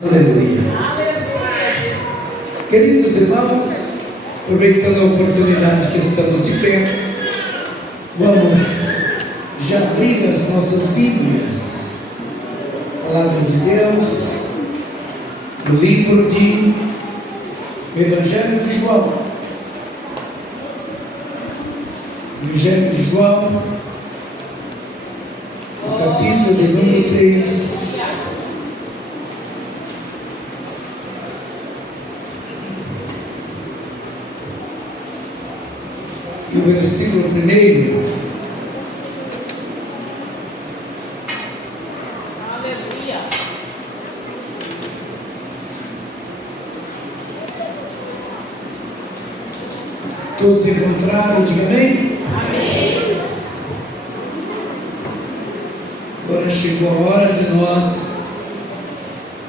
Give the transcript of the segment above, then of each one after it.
Aleluia. Queridos irmãos, aproveitando a oportunidade que estamos de pé, vamos já abrir as nossas Bíblias, Palavra de Deus, no livro de Evangelho de João. Evangelho de João, no capítulo de número 3. E o versículo 1. Aleluia. Todos encontraram? Diga amém. Amém. Agora chegou a hora de nós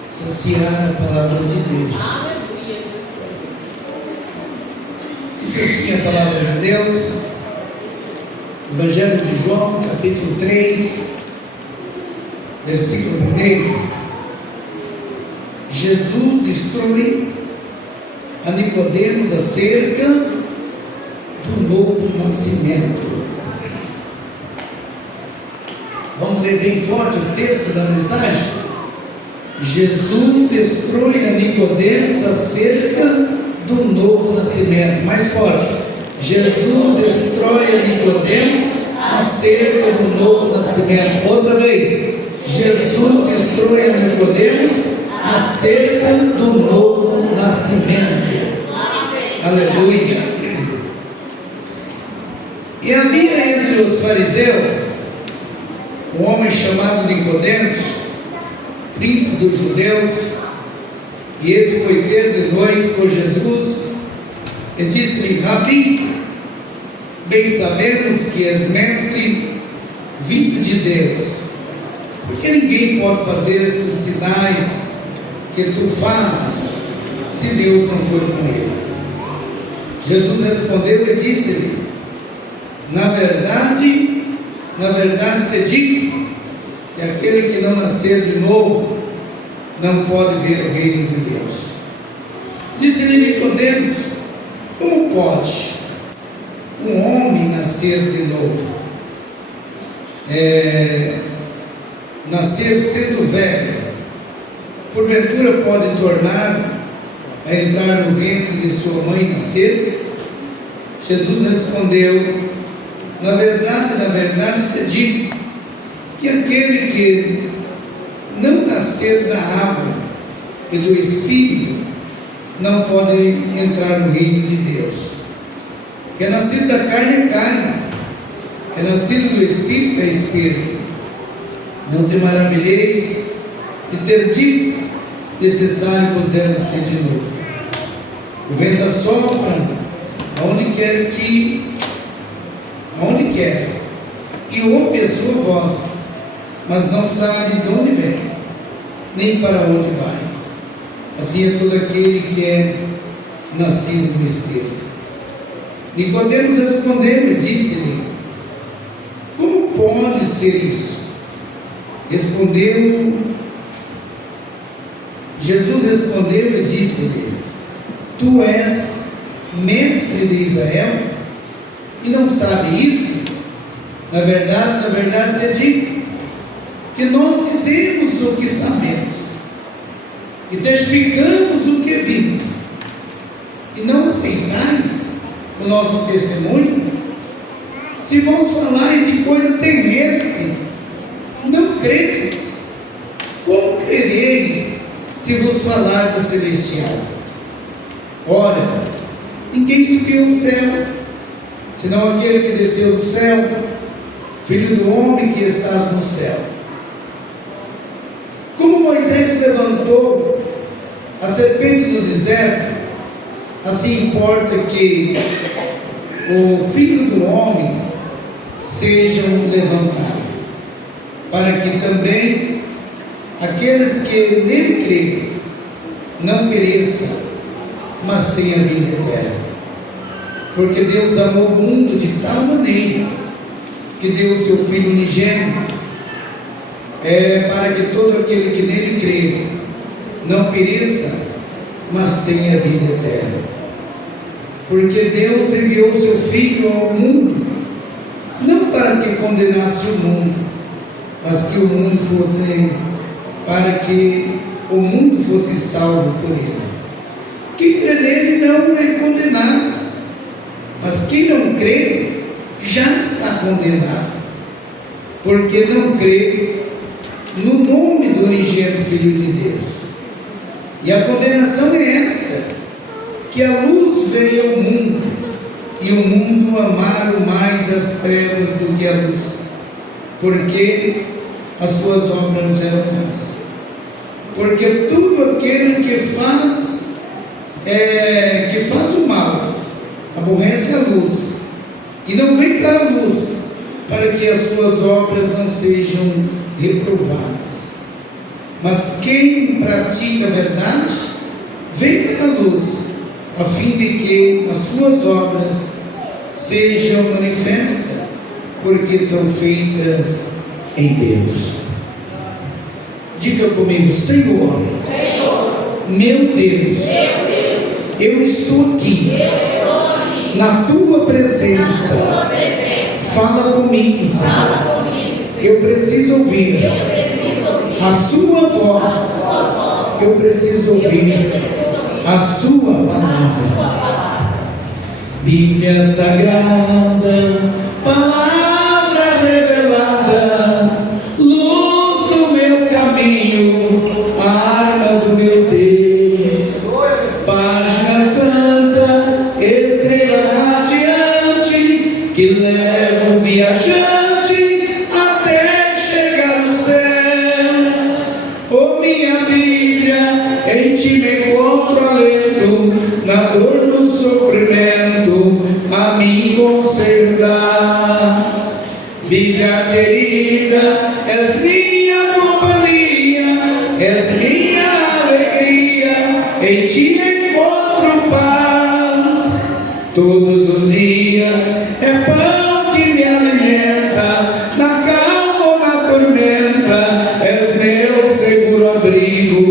saciar a palavra de Deus. Aleluia. Isso assim a palavra de Deus. Evangelho de João, capítulo 3, versículo 1. Jesus instrui a Nicodemos acerca do novo nascimento. Vamos ler bem forte o texto da mensagem? Jesus instrui a Nicodemos acerca do novo nascimento. Mais forte. Jesus instrui a Nicodemos acerca do novo nascimento. Outra vez. Jesus instrui a Nicodemos acerca do novo nascimento. Aleluia. E havia entre os fariseus um homem chamado Nicodemos, príncipe dos judeus, e esse foi ter de noite com Jesus e disse-lhe: Rabi, bem sabemos que és mestre vindo de Deus, porque ninguém pode fazer esses sinais que tu fazes se Deus não for com ele. Jesus respondeu e disse-lhe: na verdade te digo que aquele que não nascer de novo não pode ver o reino de Deus. Disse-lhe Nicodemos: como pode um homem nascer de novo? Nascer sendo velho, porventura pode tornar a entrar no ventre de sua mãe e nascer? Jesus respondeu: na verdade te digo que aquele que não nascer da água e do Espírito não pode entrar no reino de Deus. Que é nascido da carne é carne, que é nascido do Espírito é Espírito. Não te maravilheis de ter dito: necessário vos é nascer de novo. O vento assopra aonde quer, e ouve a sua voz, mas não sabe de onde vem, nem para onde vai. Assim é todo aquele que é nascido do Espírito. Nicodemos respondeu e disse-lhe: como pode ser isso? Jesus respondeu e disse-lhe: tu és mestre de Israel e não sabe isso? Na verdade te digo que nós dizemos o que sabemos e testificamos o que vimos, e não aceitais o nosso testemunho. Se vos falais de coisa terrestre, não credes, como crereis se vos falar de celestial? Ora, ninguém subiu ao céu, senão aquele que desceu do céu, Filho do homem que estás no céu. Como Moisés levantou a serpente no deserto, assim importa que o Filho do homem seja levantado, para que também aqueles que nele creem não pereçam, mas tenham vida eterna. Porque Deus amou o mundo de tal maneira que deu o seu Filho unigênito, para que todo aquele que nele crê não pereça, mas tenha vida eterna. Porque Deus enviou seu Filho ao mundo, não para que condenasse o mundo, mas que o mundo fosse, para que o mundo fosse salvo por ele. Quem crê nele não é condenado, mas quem não crê já está condenado, porque não crê no nome do unigênito Filho de Deus. E a condenação é esta, que a luz veio ao mundo, e o mundo amaram mais as trevas do que a luz, porque as suas obras eram más. Porque tudo aquele que faz o mal aborrece a luz, e não vem para a luz, para que as suas obras não sejam reprovadas. Mas quem pratica a verdade vem para a luz, a fim de que as suas obras sejam manifestas, porque são feitas em Deus. Diga comigo: Senhor, meu Deus, eu estou aqui, na tua presença. Fala comigo, Senhor. Eu preciso ouvir a sua voz. Eu preciso ouvir a sua palavra. Bíblia Sagrada, palavra revelada, luz do meu caminho, arma do meu Deus, página santa, estrela radiante, que leva o viajante até chegar no céu. Oh, minha Bíblia, em ti me encontro alento, na dor, no sofrimento, a mim consertar. Bíblia querida, és minha companhia, és minha alegria, em ti encontro paz. Todos os dias é pão que me alimenta, na calma ou na tormenta, és meu seguro abrigo.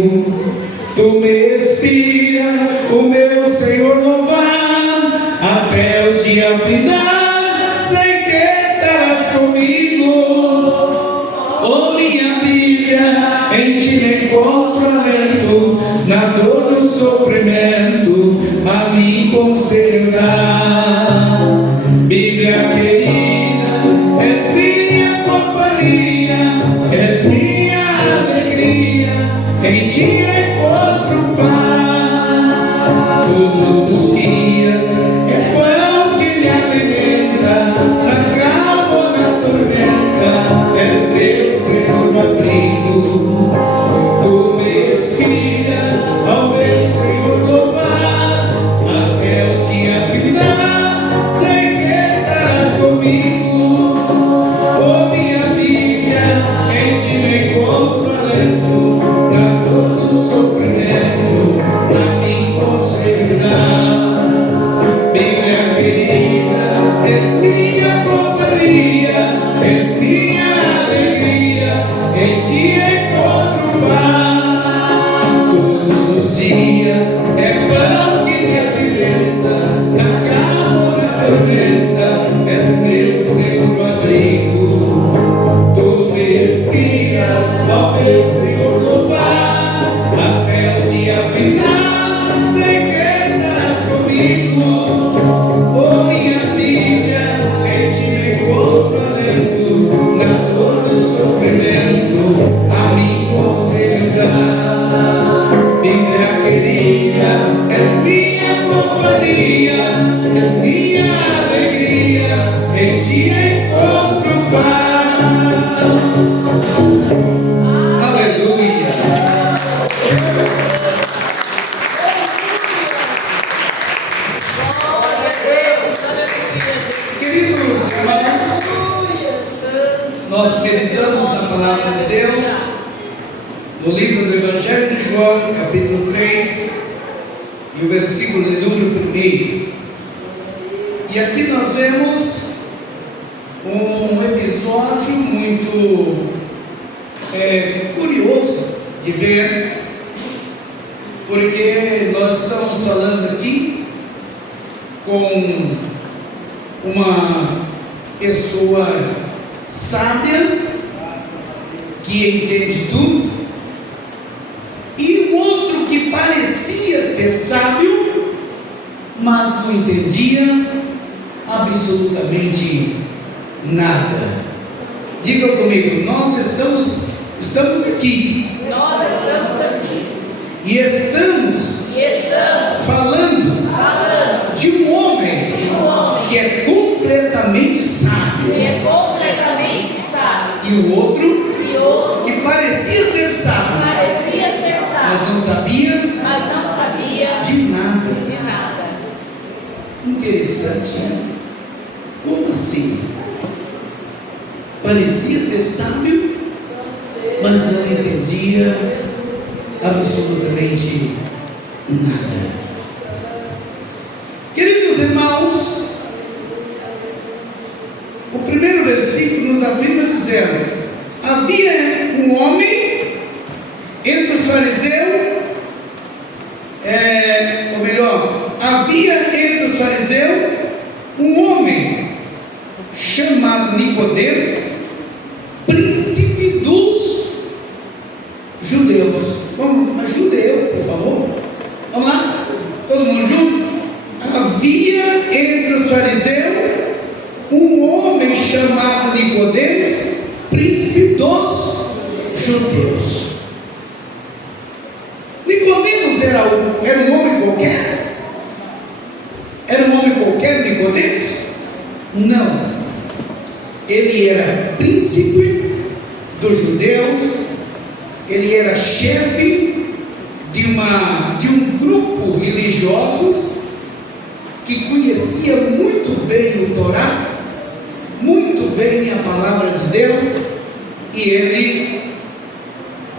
Tu me inspira, o meu Senhor louvar, até o dia final, sei que estarás comigo. Oh, minha Bíblia, em ti me encontro alento, na dor do sofrimento, a mim conselho dá. Bíblia querida, és minha companhia, és minha alegria, em ti encontro paz. Todos os dias é pão que me alimenta, na calma ou na tormenta, és meu seguro abrigo. Tu me inspira ao meu Senhor louvar, até o dia final, sei que estarás comigo. Oh, minha Bíblia, em ti me encontro alento, na dor do sofrimento, a mim conselho dá. Bíblia querida, és minha companhia, és minha alegria, em ti encontro paz. Todos os dias é pão que me alimenta, na calma ou na tormenta, és meu seguro abrigo. Tu me inspira ao meu Senhor louvar, até o dia final, sei que estarás comigo. Oh, minha Bíblia, em ti me encontro alento, na dor do sofrimento, a mim conselho dá. Bíblia querida, és minha companhia, és minha alegria, em ti encontro paz. Aleluia. Queridos irmãos, nós meditamos na palavra de Deus, no livro do Evangelho de João, capítulo 3, e o versículo de número 1. E aqui nós vemos um episódio muito curioso de ver, porque nós estamos falando aqui com uma pessoa sábia, que entende tudo, e o outro que parecia ser sábio, mas não entendia absolutamente nada. Diga comigo, nós estamos aqui. Nós estamos aqui. E estamos falando de um homem que é completamente sábio, e o outro que parecia ser sábio, mas não sabia de nada. Interessante, né? Como assim? Parecia ser sábio, mas não entendia absolutamente nada. Queridos irmãos, o primeiro versículo nos afirma dizendo: havia um homem entre os fariseus, ou melhor, havia entre os fariseus um homem chamado Nicodemos, príncipe dos judeus. Vamos, judeu, por favor. Vamos lá? Todo mundo junto? Havia entre os fariseus um homem chamado Nicodemos, príncipe dos judeus. Nicodemos era um homem qualquer? Era um homem qualquer, Nicodemos? Não. Ele era príncipe dos judeus, ele era chefe de um grupo religiosos que conhecia muito bem o Torá, muito bem a palavra de Deus, e ele,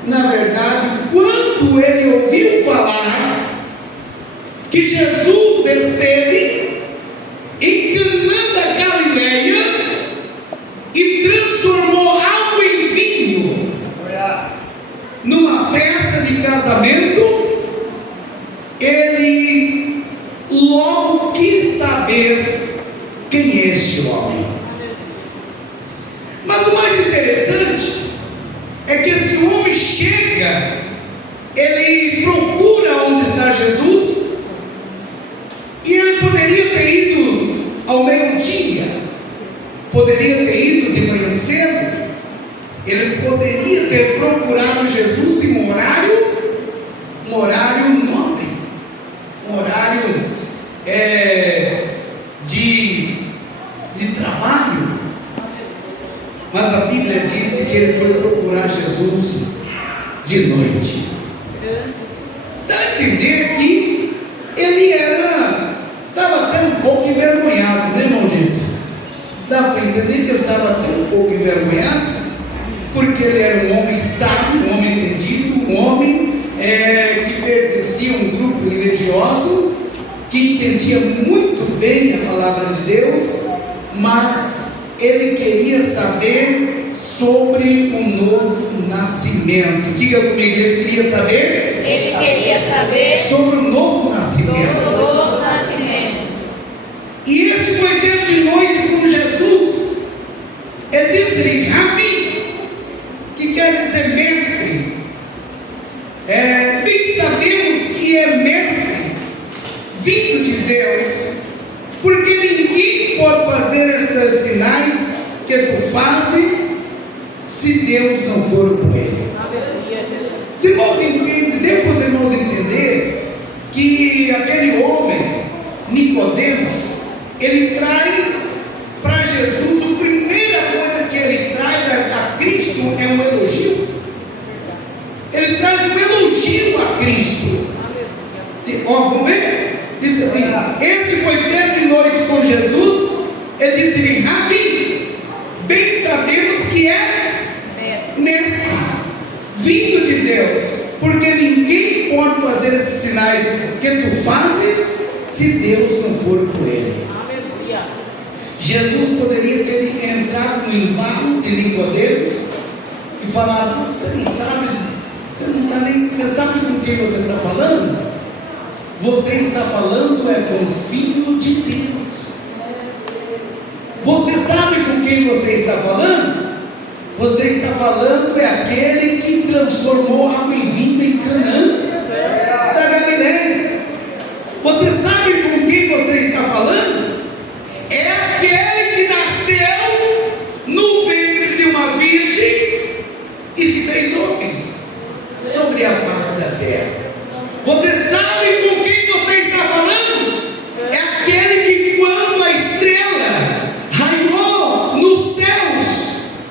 na verdade, quando ele ouviu falar que Jesus esteve em Caná da Galileia e transformou água em vinho numa festa de casamento, ele logo quis saber quem é este homem. Mas o mais interessante é que esse homem chega, ele procura onde está Jesus, e ele poderia ter ido ao meio-dia, poderia ter ido de manhã cedo, ele poderia ter procurado Jesus em um horário nobre, um horário de trabalho. Mas a Bíblia disse que ele foi procurar Jesus de noite. Dá a entender que ele estava até um pouco envergonhado, né, maldito? Dá para entender que ele estava até um pouco envergonhado, porque ele era um homem sábio, um homem entendido, um homem que pertencia a um grupo religioso, que entendia muito bem a palavra de Deus, mas ele queria saber sobre o novo nascimento. Diga comigo, ele queria saber sobre o novo nascimento. E esse foi ter de noite com Jesus. Ele disse: Rabi, que quer dizer mestre. Bem sabemos que é mestre vindo de Deus, porque ninguém pode fazer esses sinais que tu fazes se Deus não for com ele. Os irmãos entendem, depois os irmãos entender que aquele homem, Nicodemos, ele traz para Jesus, a primeira coisa que ele traz a Cristo é um elogio. Ele traz um elogio a Cristo. Vamos ver? Diz assim: esse foi ter de noite com Jesus. Ele disse: Rabi, bem sabemos que é mestre, vindo de Deus, porque ninguém pode fazer esses sinais que tu fazes se Deus não for com ele. Jesus poderia ter entrado no embalo de Nicodemos e falado: você não sabe Você sabe com quem você está falando? Você está falando com o Filho de Deus. Você sabe com quem você está falando? Você está falando aquele que transformou água em vinho em Canaã da Galileia. Você sabe com quem você está falando? É aquele que nasceu no ventre de uma virgem e se fez homens sobre a face da terra. Você sabe com quem você está falando? É aquele que, quando a estrela raiou nos céus,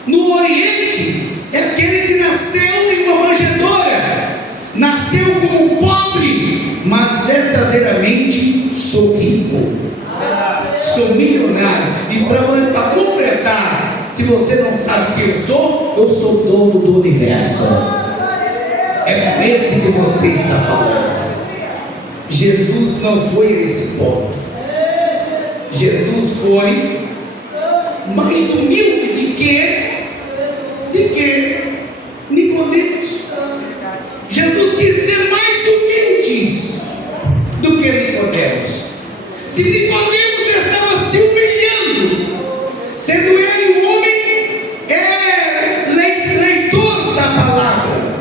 no Oriente, é aquele que nasceu em uma manjedoura, nasceu como pobre, mas verdadeiramente sou rico, sou milionário. E para completar, se você não sabe quem eu sou dono do universo. É com esse que você está falando. Jesus não foi a esse ponto. Jesus foi mais humilde de que Nicodemos. Jesus quis ser mais humilde do que Nicodemos. Se Nicodemos estava se humilhando, sendo ele um homem leitor da palavra,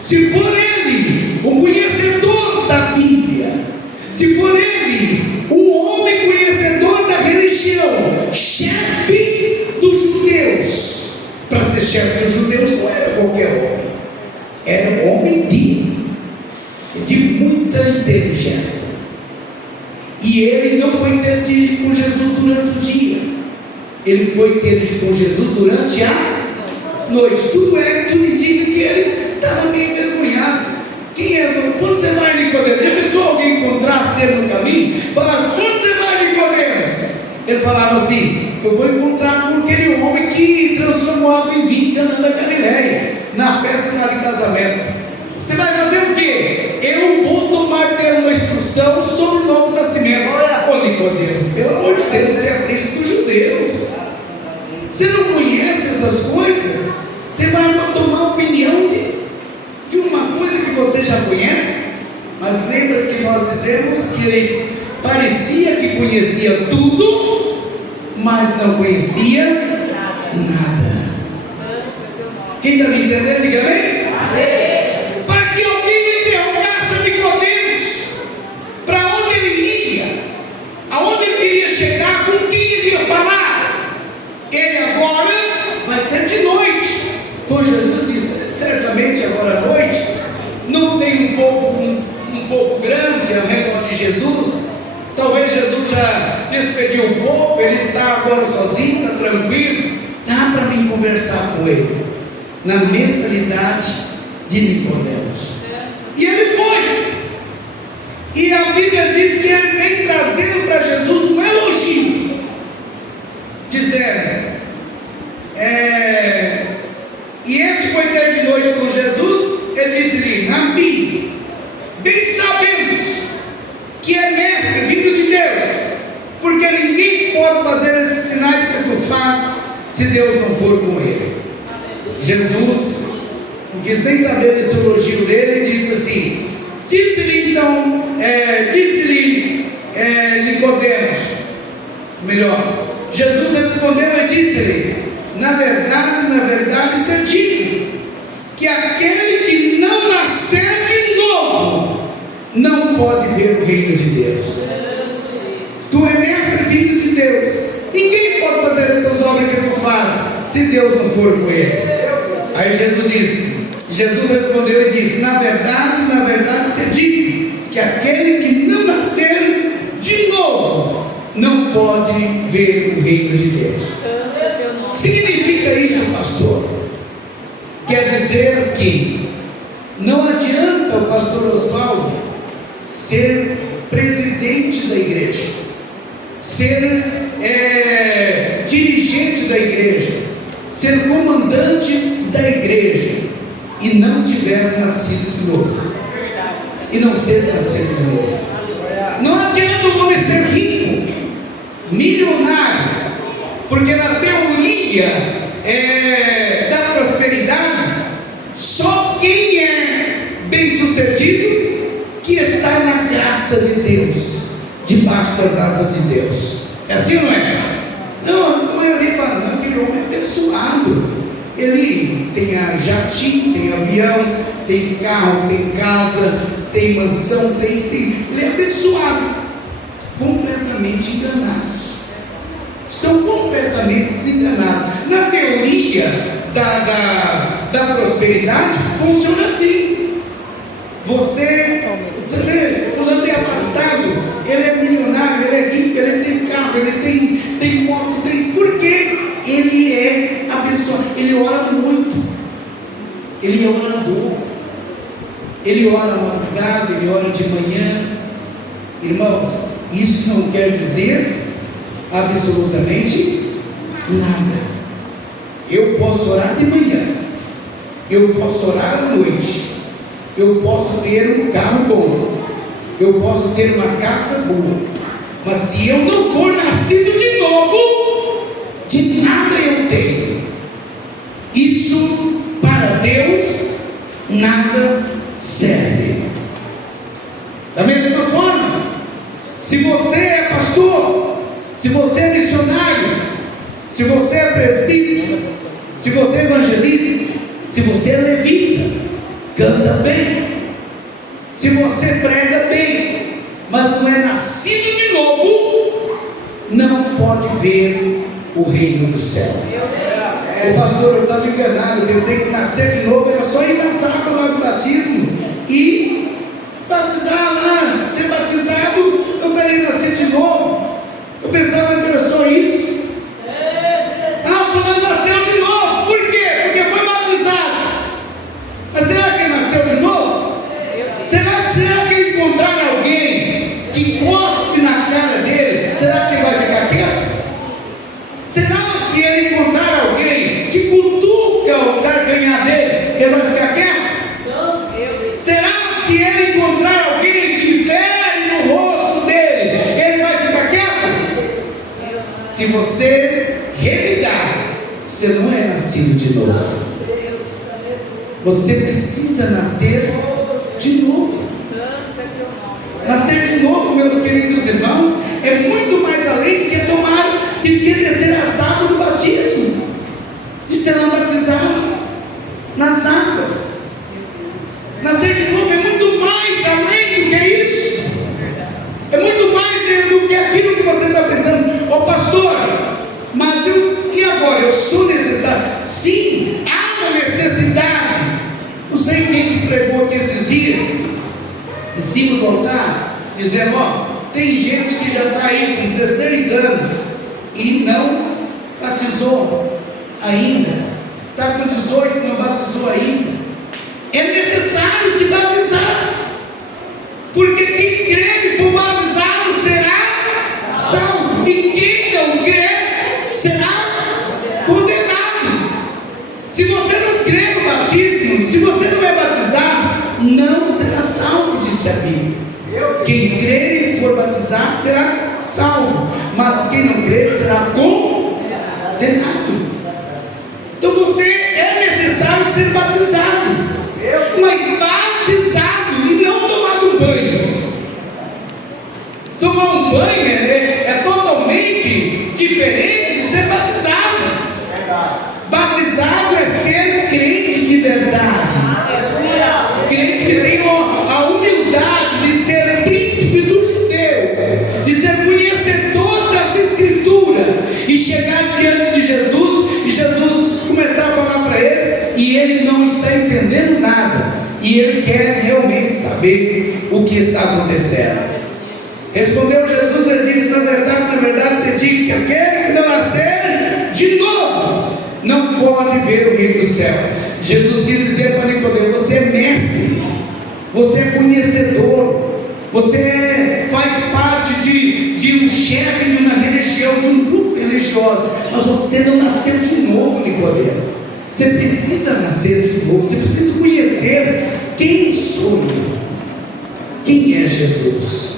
se for ele o conhecedor da Bíblia, se for ele o homem conhecedor da religião, chefe dos judeus, para ser chefe dos judeus não era qualquer homem, era um homem de muita inteligência. E ele não foi ter com Jesus durante o dia, ele foi ter com Jesus durante a noite. Tudo indica que ele estava meio envergonhado. Quando você vai, Nicodemos? Já pensou alguém encontrasse ele no caminho? Falasse: quando você vai, Nicodemos? Ele falava assim: eu vou encontrar com aquele homem que transformou água em vinho, Canaã da Galileia, na festa lá de casamento. Você vai fazer o quê? Eu vou tomar dele uma instrução sobre o novo nascimento. Ô Nicodemos, pelo amor de Deus, você é príncipe dos judeus. Você não conhece essas coisas? Você vai tomar opinião de uma coisa que você já conhece? Mas lembra que nós dizemos que ele parecia que conhecia tudo, mas não conhecia nada. Quem está me entendendo? Diga bem? Para que alguém interrogasse Nicodemos, para onde ele ia, aonde ele queria chegar, com quem ele ia falar. Ele agora vai ter de noite. Então Jesus disse: certamente agora à noite não tem um povo grande ao redor de Jesus. Talvez Jesus já despediu o povo, ele está agora sozinho, está tranquilo. Dá para mim conversar com ele, na mentalidade de Nicodemos. E ele foi. E a Bíblia diz que ele vem trazendo para Jesus um elogio, dizendo: e esse foi ter de noite com Jesus. Ele disse-lhe: Rabi, bem sabemos que é mestre vindo de Deus, porque ninguém pode fazer esses sinais que tu fazes se Deus não for com ele. Jesus não quis nem saber desse elogio dele, disse assim: disse-lhe Nicodemos, melhor, Jesus respondeu e disse-lhe: na verdade te digo, que aquele que não nascer de novo não pode ver o reino de Deus. Tu é mestre vindo de Deus, ninguém pode fazer essas obras que tu fazes se Deus não for com ele. Aí Jesus respondeu e disse: na verdade te digo, que aquele que não nascer de novo não pode ver o reino de Deus. O que significa isso, pastor? Quer dizer que não adianta o pastor Oswaldo ser presidente da igreja, ser dirigente da igreja, ser comandante da igreja, e não tiver nascido de novo, e não ser nascido de novo. Não adianta o homem ser rico, milionário, porque na teoria da prosperidade, só quem é graça de Deus, debaixo das asas de Deus. É assim ou não é? Não, a maioria fala, não, aquele homem é abençoado. Ele tem jatinho, tem avião, tem carro, tem casa, tem mansão, tem isso. Ele é abençoado. Completamente enganados. Estão completamente enganados. Na teoria da prosperidade, funciona assim. Você vê, fulano é abastado, ele é milionário, ele é rico, ele tem carro, ele tem moto, tem isso. Por quê? Ele é abençoado, ele ora muito, ele é orador, ele ora à madrugada, ele ora de manhã. Irmãos, isso não quer dizer absolutamente nada. Eu posso orar de manhã, eu posso orar à noite, eu posso ter um carro bom, eu posso ter uma casa boa, mas se eu não for nascido de novo, de nada eu tenho. Isso para Deus nada serve. Da mesma forma, se você é pastor, se você é missionário, se você é presbítero, se você é evangelista, se você é levita, canta bem, se você prega bem, mas não é nascido de novo, não pode ver o reino do céu. O pastor, eu estava enganado, eu pensei que nascer de novo era só ir nas águas lá do batismo e batizar lá, ser batizado, eu estaria nascer de novo. Eu pensava que era só isso. Fulano nasceu de novo, por quê? Porque foi batizado. Mas será que ele nasceu de novo? Será que ele encontrar alguém que cospe na cara dele, será que ele vai ficar quieto? Será que ele encontrar alguém que cutuca o calcanhar dele, ele vai ficar quieto? Será que ele encontrar alguém que fere no rosto dele, ele vai ficar quieto? Se você revidar, você não é nascido de novo. Você precisa nascer de novo. Nascer de novo, meus queridos irmãos, é muito mais além do que descer as águas do batismo, de ser batizado nas águas. Nascer de novo é muito mais além do que isso. É muito mais do que aquilo que você está pensando. Ô pastor, mas e agora? Eu sou necessário? Sim, há uma necessidade. Não sei quem que pregou aqui esses dias, em cima do altar, dizendo, tem gente que já está aí com 16 anos e não batizou ainda, está com 18 e não batizou ainda. É necessário se batizar, porque quem crer e for batizado será salvo, e quem não crer será condenado. Se você não crer no batismo, se você não é batizado, não será salvo, disse a Bíblia. Quem crer e for batizado será salvo, mas quem não crer será condenado. Então você é necessário ser batizado, mas batizado e não tomado banho. Tomar um banho é totalmente diferente de ser batizado. Batizado é ser crente de verdade, crente que tem a humildade de ser príncipe dos judeus, de ser conhecedor das escrituras e chegar diante de Jesus e Jesus começar a falar para ele e ele não está entendendo nada e ele quer realmente saber o que está acontecendo. Respondeu Jesus e disse: na verdade te digo que aquele que não nascer de novo não pode ver o reino do céu. Jesus quis dizer para Nicodemo: você é mestre, você é conhecedor, você faz parte de um chefe de uma religião, de um grupo religioso, mas você não nasceu de novo, Nicodemo. Você precisa nascer de novo, você precisa conhecer quem sou eu, quem é Jesus.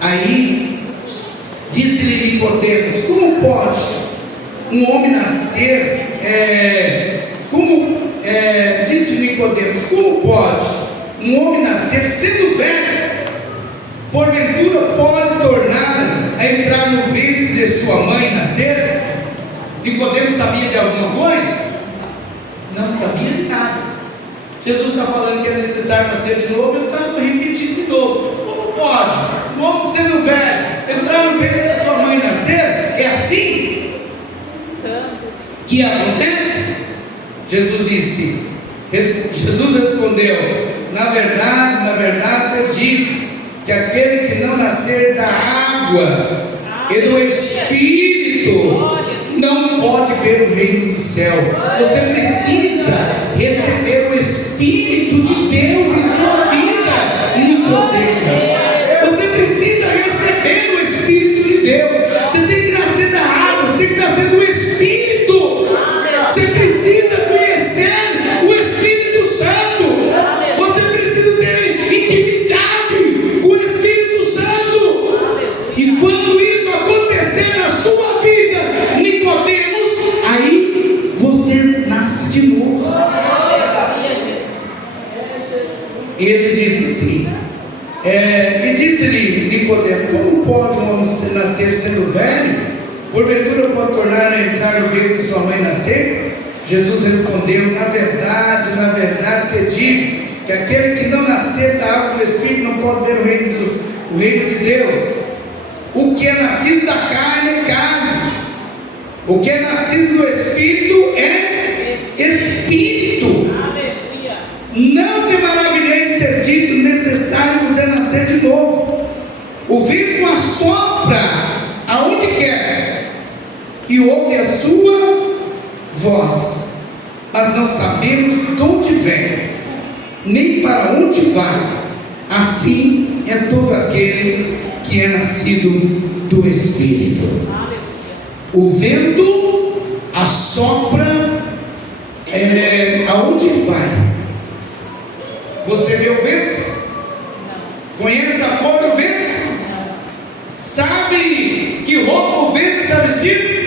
Aí disse-lhe Nicodemos: como pode um homem nascer? Disse Nicodemos: como pode um homem nascer sendo velho? porventura pode tornar a entrar no ventre de sua mãe e nascer? Nicodemo sabia de alguma coisa? Não sabia de nada. Jesus está falando que é necessário nascer de novo, ele está repetindo de novo. Como pode um homem sendo velho entrar no ventre da sua mãe e nascer? É assim que acontece? Jesus respondeu: na verdade te digo que aquele que não nascer da água e do Espírito não pode ver o reino do céu. Você precisa receber o Espírito de Deus em sua vida, Nicodemos. Você precisa receber o Espírito de Deus. Você tem que nascer da água, você tem que nascer do Espírito. Você precisa conhecer o Espírito Santo. Você precisa ter intimidade com o Espírito Santo. E quando isso acontecer na sua vida, Nicodemos, aí você nasce de novo. Ele disse assim, e disse-lhe Nicodemo: como pode um homem nascer sendo velho? Porventura pode tornar a entrar no ventre de sua mãe e nascer? Jesus respondeu: na verdade te digo que aquele que não nascer da água do Espírito não pode ver o reino de Deus. O que é nascido da carne é carne, o que é nascido do Espírito é Espírito. Não te maravilhei de ter dito: necessário você nascer de novo. O vento assopra aonde quer e ouve a sua voz, mas não sabemos de onde vem, nem para onde vai. Assim é todo aquele que é nascido do Espírito. O vento assopra aonde vai. Você vê o vento? Conhece a cor do vento? Sabe que roupa o vento está vestido?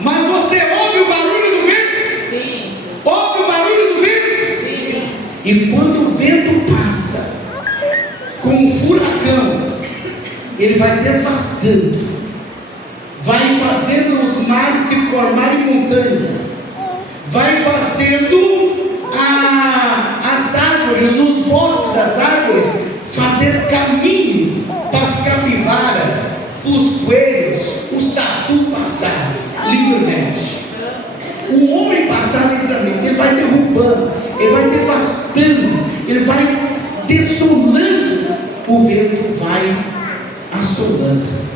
Mas você ouve o barulho do vento? Sim. Ouve o barulho do vento? Sim. E quando o vento passa com um furacão, ele vai devastando, vai fazendo os mares se formarem montanha, vai fazendo as árvores, os bosques das árvores fazer caminho para as capivaras, os coelhos, os tatu passar livremente. O homem passar livremente, ele vai derrubando, ele vai devastando, ele vai desolando, o vento vai assolando.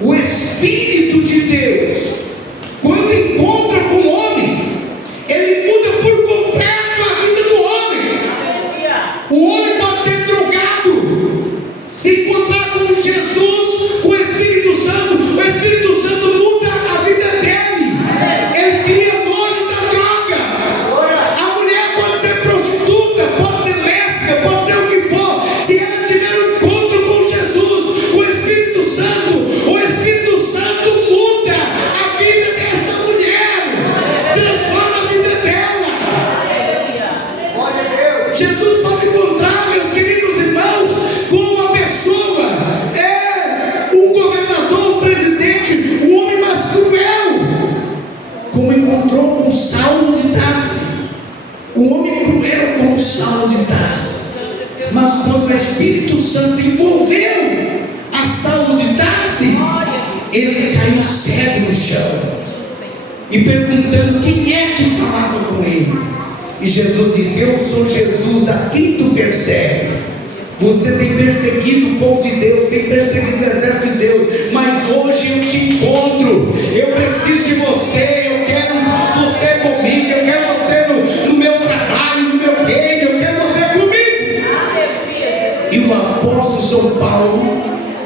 O Espírito de Deus, quando encontra com o homem, ele muda por completo a vida do homem. O homem pode ser drogado, se encontrar com Jesus, com o Espírito Santo, o Espírito Santo muda a vida dele. Ele cria nojo da droga. A mulher pode ser prostituta, pode ser lésbica, pode ser o que for. Se ela tiver um encontro com Jesus, com o Espírito Santo muda a vida dessa mulher, transforma a vida dela. Jesus pode encontrar, meus queridos irmãos, com uma pessoa, um governador, um presidente, um homem mais cruel, como encontrou com Saulo de Tarso, um homem cruel como Saulo de Tarso. Mas quando o Espírito Santo envolveu a Saulo de Tarso, ele caiu cego no chão e perguntando quem é que falava com ele. E Jesus disse: eu sou Jesus a quem tu persegue. Você tem perseguido o povo de Deus, tem perseguido o exército de Deus, mas hoje eu te encontro. Eu preciso de você, eu quero você comigo, eu quero você no meu trabalho, no meu reino, eu quero você comigo. E o apóstolo São Paulo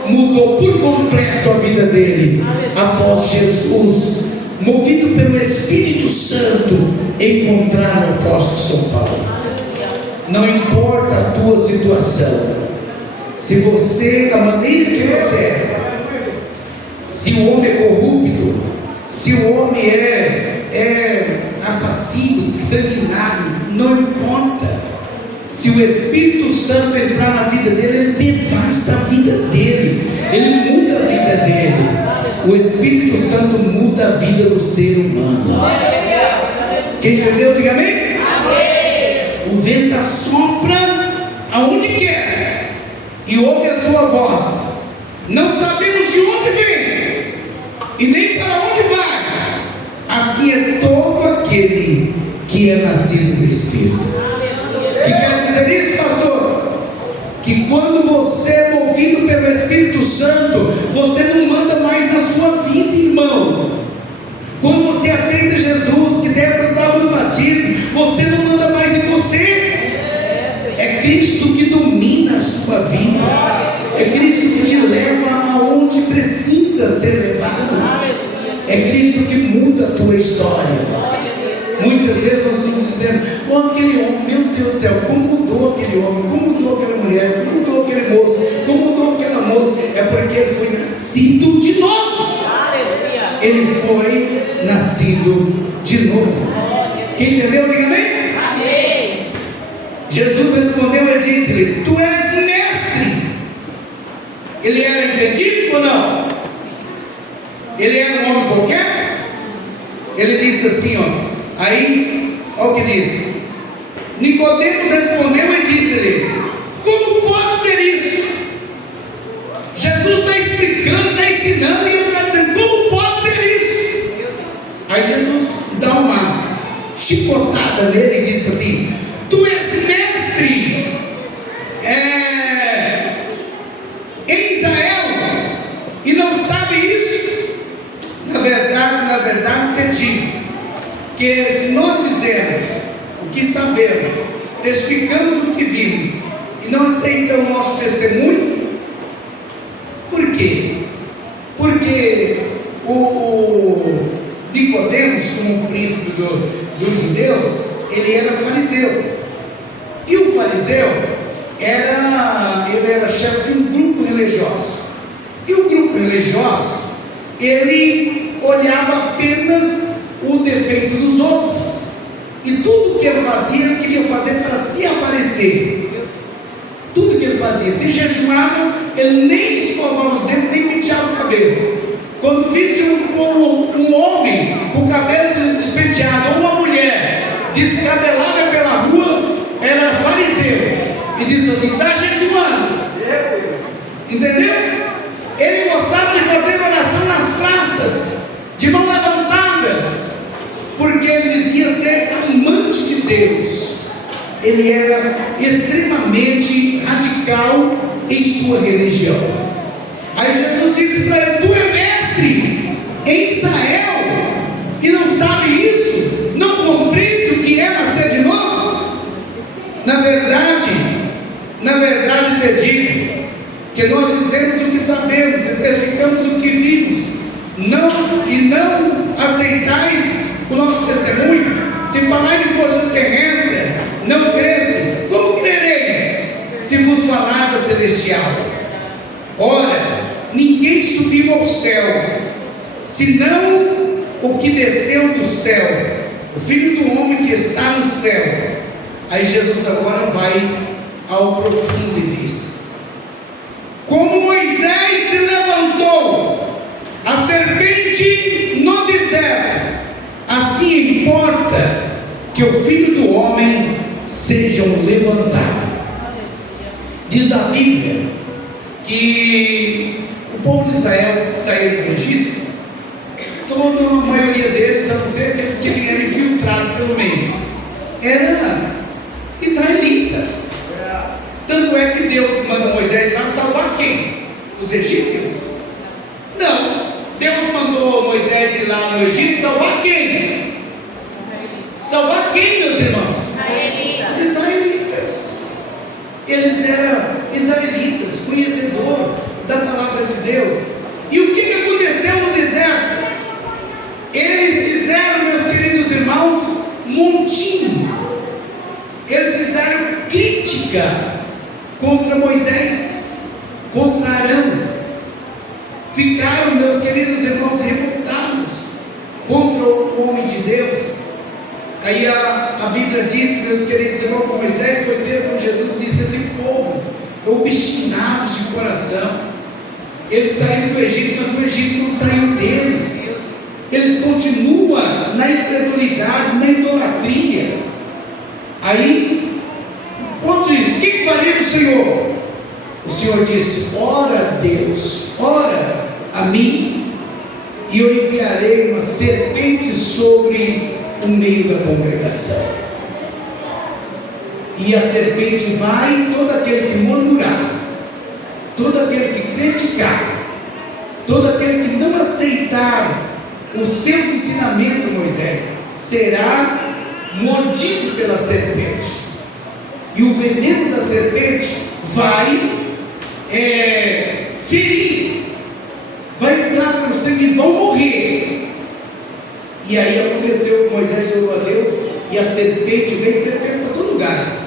mudou por completo a vida dele após Jesus, movido pelo Espírito Santo, encontrar o apóstolo São Paulo. Não importa a tua situação, se você, da maneira que você se o homem é corrupto, se o homem é assassino, sanguinário, não importa. Se o Espírito Santo entrar na vida dele, ele devasta vida do ser humano. Quem entendeu, diga amém? O vento assopra aonde quer e ouve a sua voz. Não sabemos de onde vem e nem para onde vai. Assim é todo aquele que é nascido do Espírito. O que quer dizer isso, pastor? Que quando você é movido pelo Espírito Santo, você não manda mais na sua vida, irmão. Quando você aceita Jesus, que tem essas águas do batismo, você não manda mais em você. É Cristo que domina a sua vida. É Cristo que te leva aonde precisa ser levado. É Cristo que muda a tua história. Muitas vezes nós estamos dizendo: oh, aquele homem, meu Deus do céu, como mudou aquele homem, como mudou aquela mulher, como mudou aquele moço, como mudou aquela moça. É porque ele foi nascido de novo. Ele foi nascido de novo. Quem entendeu, diga amém? Amém. Jesus respondeu e disse-lhe: tu és mestre. Ele era impedido ou não? Ele era um homem qualquer? Ele disse assim, ó. Aí, olha o que diz. Nicodemos respondeu e disse-lhe: como pode ser isso? Jesus está explicando, está ensinando, e ele está dizendo: como pode ser isso? Aí Jesus dá uma chicotada nele e diz assim: tu és mestre em Israel e não sabe isso? Na verdade te digo que se nós dizermos o que sabemos, testificamos o que vimos e não aceitamos o nosso testemunho, por quê? Porque o Nicodemos, como príncipe dos judeus, ele era fariseu. E o fariseu ele era chefe de um grupo religioso. E o grupo religioso, ele olhava apenas o defeito dos outros. E tudo que ele fazia, ele queria fazer para se aparecer. Tudo que ele fazia, se jejuava, ele nem escovava os dentes, nem penteava o cabelo. Quando visse um homem com o cabelo despenteado, ou uma mulher descabelada pela rua, era fariseu. E disse assim: está jejuando. Entendeu? Ele gostava de fazer oração nas praças, de mãos levantadas, porque ele dizia ser amante de Deus. Ele era extremamente radical em sua religião. Aí Jesus disse para ele: tu é mestre em Israel e não sabe isso? Não compreende o que é nascer de novo? Na verdade te digo que nós dizemos o que sabemos e testificamos o que vimos, e não aceitais o nosso testemunho. Se falar de coisa terrestre, não cresce, como crereis se vos falar da celestial? Ora, ninguém subiu ao céu, senão o que desceu do céu, o Filho do Homem que está no céu. Aí Jesus agora vai ao profundo e diz: como Moisés se levantou a serpente no deserto, assim importa que o Filho do Homem seja levantado. Diz a Bíblia que o povo de Israel que saiu do Egito, toda a maioria deles, a não ser aqueles que vieram infiltrados pelo meio, eram israelitas. Tanto é que Deus manda Moisés lá salvar quem? Os egípcios? Não. Deus mandou Moisés ir lá no Egito salvar quem? Salvar quem, meus irmãos? Os israelitas. Eles eram israelitas, conhecedores da palavra de Deus. E o que aconteceu no deserto? Eles fizeram, meus queridos irmãos, montinho. Eles fizeram crítica contra Moisés, contra Arão. Ficaram, meus queridos irmãos, revoltados contra o homem de Deus. Aí a Bíblia diz, meus queridos irmãos, que Moisés foi ter com Jesus, disse: esse povo obstinados de coração, eles saíram do Egito, mas o Egito não saiu deles. eles continuam na incredulidade, na idolatria. Aí, o que faremos, Senhor? O Senhor disse: ora a Deus, ora a mim, e eu enviarei uma serpente sobre o meio da congregação. E a serpente vai, todo aquele que murmurar, todo aquele que criticar, todo aquele que não aceitar os seus ensinamentos, Moisés, será mordido pela serpente. E o veneno da serpente vai ferir, vai entrar pelo sangue e vão morrer. E aí aconteceu, Moisés orou a Deus, e a serpente veio, serpente para todo lugar.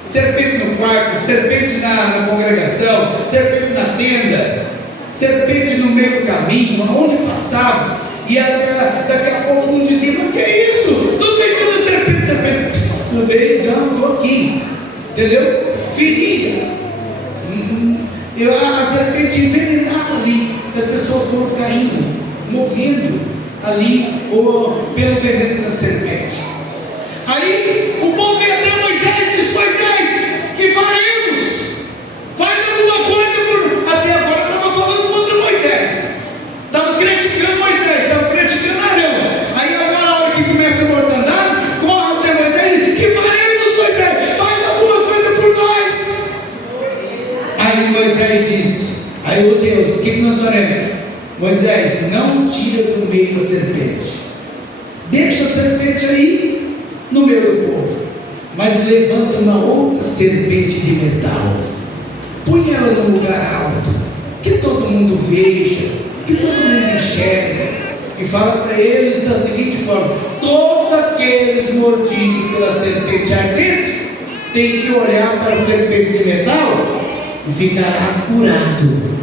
Serpente no quarto, serpente na congregação, serpente na tenda, serpente no meio do caminho, aonde passava. E daqui a pouco um dizia: mas que é isso? Tudo bem, tudo serpente, serpente. Não veio, não, estou aqui. Entendeu? Feria. A serpente envenenava ali. As pessoas foram caindo, morrendo ali pelo veneno da serpente. Aí o povo veio até Moisés e disse: Moisés, que faremos? Faz alguma coisa. Até agora estava falando contra Moisés, estava criticando Moisés, estava criticando Arão. Aí agora, a hora que começa a mortandade, corre até Moisés e diz: que faremos, Moisés? Faz alguma coisa por nós. Aí Moisés disse: aí, ô Deus, o que nós faremos? Moisés, não tira do meio da serpente, deixa a serpente aí no meio do povo, mas levanta uma outra serpente de metal, põe ela no lugar alto, que todo mundo veja, que todo mundo enxerga, e fala para eles da seguinte forma: todos aqueles mordidos pela serpente ardente têm que olhar para a serpente de metal e ficará curado,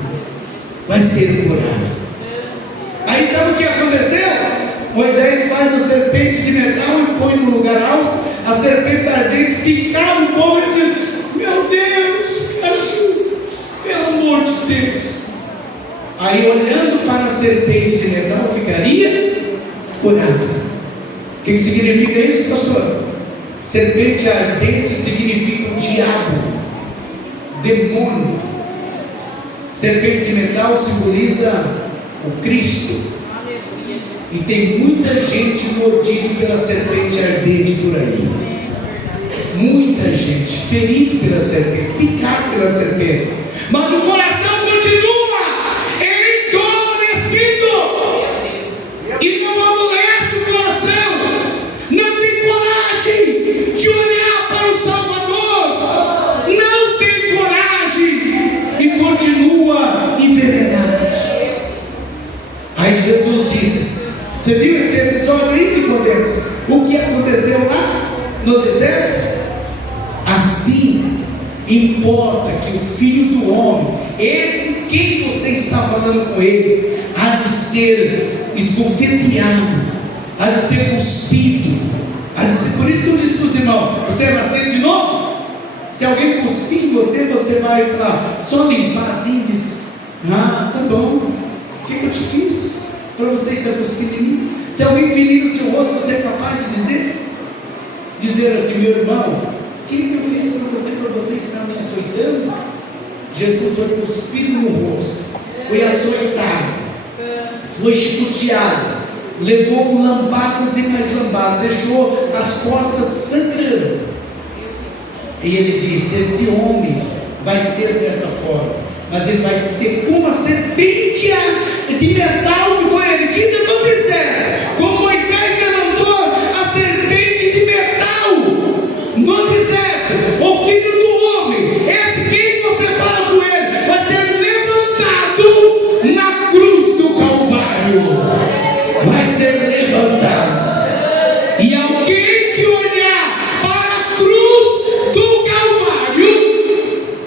vai ser curado. Aí sabe o que aconteceu? Moisés faz a serpente de metal e põe no lugar alto. A serpente ardente picava o povo e dizia: meu Deus, me ajuda, pelo amor de Deus. Aí, olhando para a serpente de metal, ficaria curado. O que significa isso, pastor? Serpente ardente significa o diabo, demônio. Serpente de metal simboliza o Cristo. E tem muita gente mordida pela serpente ardente por aí. Muita gente ferido pela serpente, picado pela serpente. Mas o coração continua endurecido. E não amolece o coração. Não tem coragem de olhar para o Salvador. Não tem coragem. E continua envenenado. Aí Jesus disse: você viu esse episódio aí, Nicodemos? O que aconteceu lá no deserto? Assim importa que o Filho do Homem, esse quem você está falando com ele, há de ser esbofeteado, há de ser cuspido, há de ser. Por isso que eu disse para os irmãos: você é nascido de novo? Se alguém cuspir em você, você vai falar, só limpar assim, diz: ah, tá bom, o que eu te fiz para você estar cuspindo em mim? Se alguém ferir o seu rosto, você é capaz de dizer assim: meu irmão, o que eu fiz para você estar me açoitando? Jesus foi cuspido no rosto, foi açoitado, foi chicoteado, levou lambadas e mais lambadas, deixou as costas sangrando. E ele disse: esse homem vai ser dessa forma, mas ele vai ser como a serpente de metal que foi erguida no deserto. Como Moisés levantou a serpente de metal no deserto, o Filho do Homem, esse quem você fala com ele, vai ser levantado na cruz do Calvário. Vai ser levantado. E alguém que olhar para a cruz do Calvário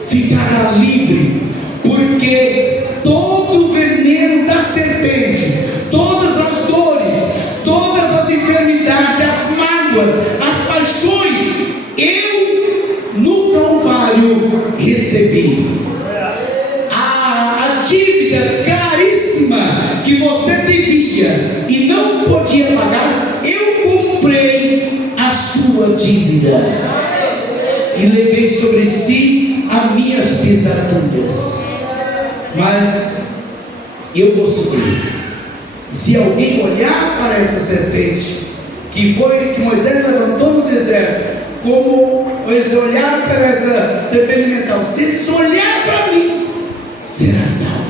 ficará livre, porque todo o veneno da serpente, todas as dores, todas as enfermidades, as mágoas, as paixões, eu no Calvário recebi. A dívida caríssima que você devia e não pisaduras. Mas eu vou subir. Se alguém olhar para essa serpente, que foi que Moisés levantou no deserto, como eles olharam para essa serpente mental, se eles olharem para mim, será salvo.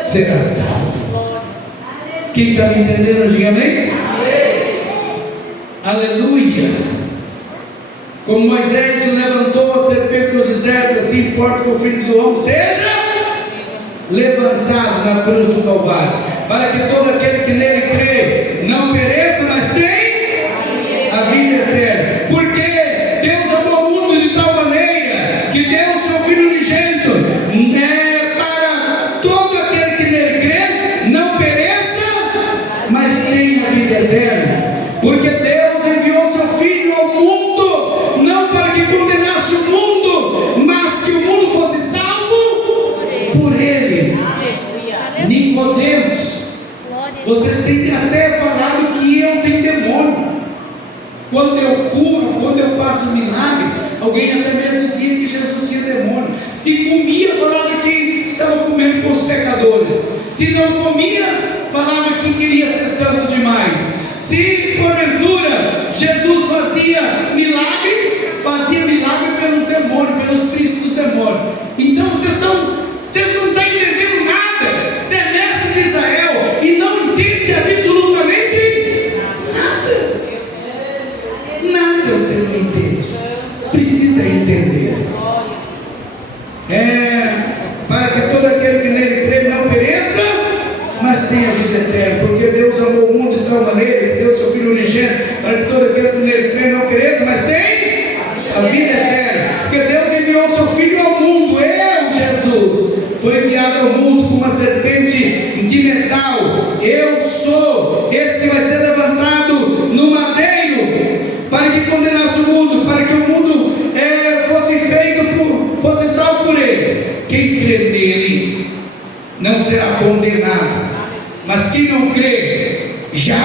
Será salvo. Quem está me entendendo, diga amém? Aleluia. Como Moisés levantou a serpente no deserto, assim importa que o Filho do Homem seja levantado na cruz do Calvário, para que todo aquele que nele crê não pereça, mas tenha a vida eterna. Porque Deus amou o mundo de tal maneira que deu o seu Filho unigênito, para todo aquele que nele crê não pereça, mas tenha a vida eterna. Porque Deus enviou seu Filho ao mundo, não para que condenasse o mundo, mas que o mundo fosse salvo por ele. Nicodemos, vocês têm até falado que eu tenho demônio. Quando eu curo, quando eu faço milagre, alguém até mesmo dizia que Jesus tinha demônio. Se comia, falava que estava comendo com os pecadores. Se não comia, falava que queria ser santo demais. Se porventura Jesus fazia milagre pelos demônios, pelos príncipes dos demônios. Então vocês não estão entendendo nada. Você é mestre de Israel e não entende absolutamente nada você não entende. Precisa entender. Para que todo aquele que nele crê não pereça, mas tenha vida eterna. Porque Deus amou o mundo de tal maneira que deu seu Filho unigênito, para que todo aquele que nele crê não pereça, mas tenha a vida eterna. Porque Deus enviou seu Filho ao mundo. Jesus foi enviado ao mundo com uma serpente de metal. Eu sou esse que vai ser levantado no madeiro, para que condenasse o mundo, para que o mundo fosse salvo por ele. Quem crê nele não será condenado, mas quem não crê já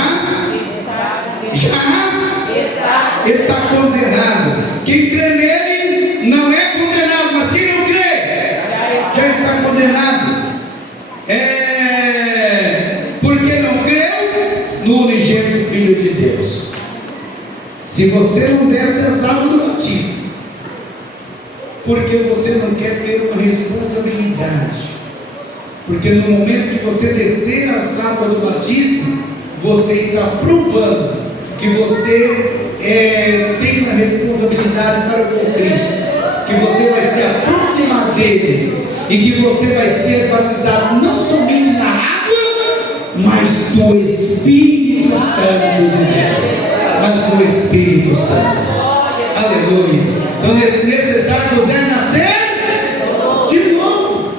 está condenado. Quem crê nele não é condenado, mas quem não crê já está condenado. Porque não creu no unigênito Filho de Deus. Se você não desce as águas do batismo, porque você não quer ter uma responsabilidade, porque no momento que você descer as águas do batismo, você está provando que você tem uma responsabilidade para com Cristo, que você vai se aproximar dele e que você vai ser batizado não somente na água, mas do Espírito Santo de Deus. Mas do Espírito Santo. Aleluia. Então necessário nos é nascer de novo.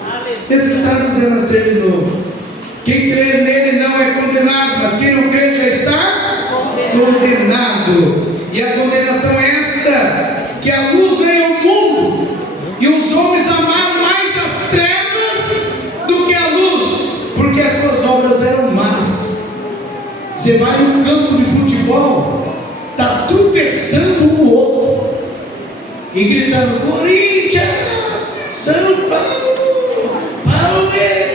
Necessário nos é nascer de novo. Quem crê nele não é condenado, mas quem não crê já está condenado. E a condenação é esta: que a luz veio ao mundo, e os homens amaram mais as trevas do que a luz, porque as suas obras eram más. Você vai no campo de futebol, está tropeçando um no outro e gritando: Corinthians, São Paulo, Palmeiras.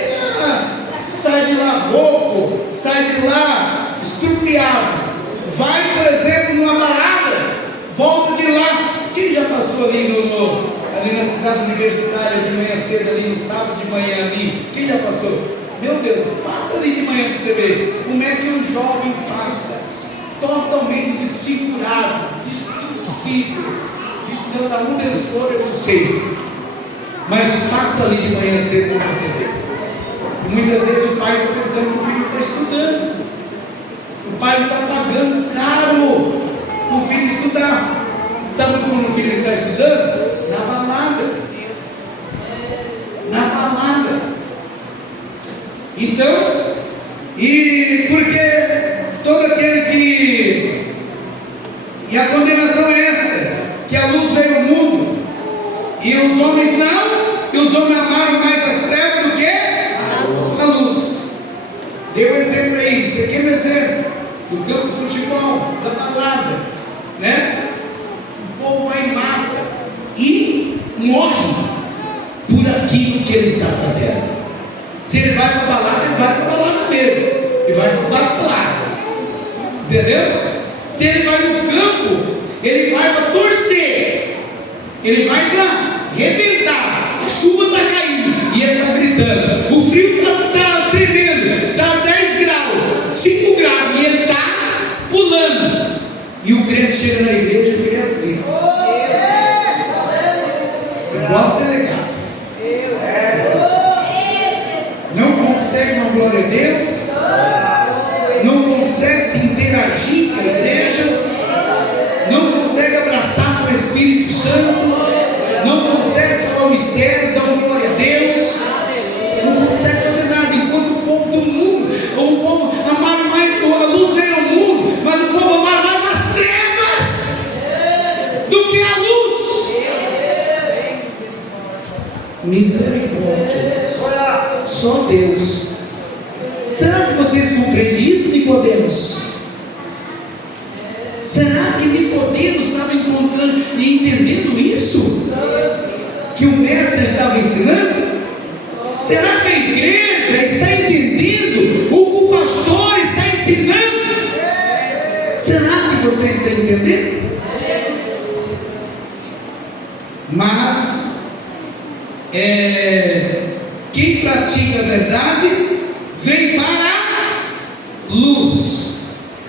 Sai de lá rouco, sai de lá estrupiado. Vai, por exemplo, numa balada, volta de lá. Quem já passou ali ali na cidade universitária de manhã cedo, ali no sábado de manhã ali? Quem já passou? Meu Deus, passa ali de manhã para você ver como é que um jovem passa, totalmente desfigurado, distorcido. Então, da onde eles foram, eu não sei, mas passa ali de manhã cedo para você ver. E muitas vezes o pai está pensando que o filho está estudando, o pai está pagando caro para o filho estudar. Sabe como o filho está estudando? Na balada. Na balada. Então, e porque todo aquele que. E a condenação é esta: que a luz veio ao mundo, e os homens não, e os homens amaram mais as trevas do que a luz. Deu exemplo aí, pequeno exemplo, do campo de futebol, da balada, né? O povo vai em massa e morre por aquilo que ele está fazendo. Se ele vai para a balada, ele vai para a balada mesmo, ele vai para a balada, entendeu? Se ele vai no campo, ele vai para torcer, ele vai para arrebentar. A chuva está caindo e ele está gritando, o frio está tremendo, está 10 graus, 5 graus, e ele está pulando. E o crente chega na igreja e fica assim, igual o delegado. Não consegue uma glória a Deus, não consegue se interagir com a igreja, não consegue abraçar com o Espírito Santo, não consegue falar o mistério, dar uma glória a Deus, não consegue fazer nada. Enquanto o povo do mundo, o povo amar mais, a luz veio ao mundo, mas o povo amar mais as trevas do que a luz. Misericórdia, só Deus. Será que vocês compreendem isso, Nicodemos? Será que Nicodemos estava encontrando e entendendo isso? Que o mestre estava ensinando? Será que a igreja está entendendo o que o pastor está ensinando? Será que você está entendendo? Mas quem pratica a verdade vem para a luz,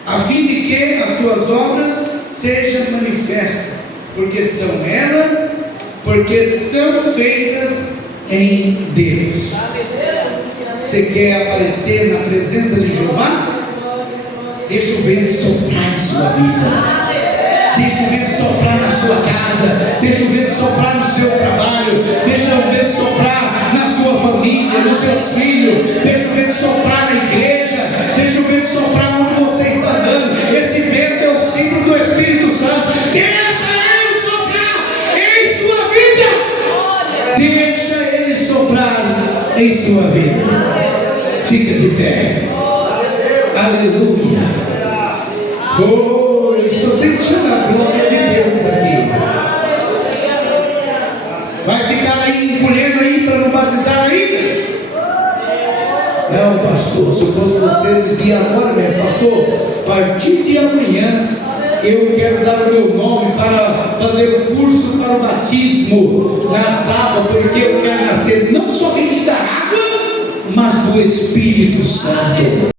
a fim de que as suas obras sejam manifestas, porque são feitas em Deus. Você quer aparecer na presença de Jeová? Deixa o vento soprar em sua vida. Deixa o vento soprar na sua casa, deixa o vento soprar no seu trabalho, deixa o vento soprar na sua família, nos seus filhos, deixa o vento soprar na igreja, deixa o vento soprar onde você está andando. Esse vento é o símbolo do Espírito Santo. Deixa ele soprar em sua vida. Deixa ele soprar em sua vida. Fica de pé. Aleluia. Oh, eu estou sentindo a glória de Deus aqui. Vai ficar aí encolhendo aí para não batizar ainda? Não, pastor, se eu fosse você, dizia agora mesmo, pastor, a partir de amanhã eu quero dar o meu nome para fazer o curso para o batismo nas águas, porque eu quero nascer não somente da água, mas do Espírito Santo.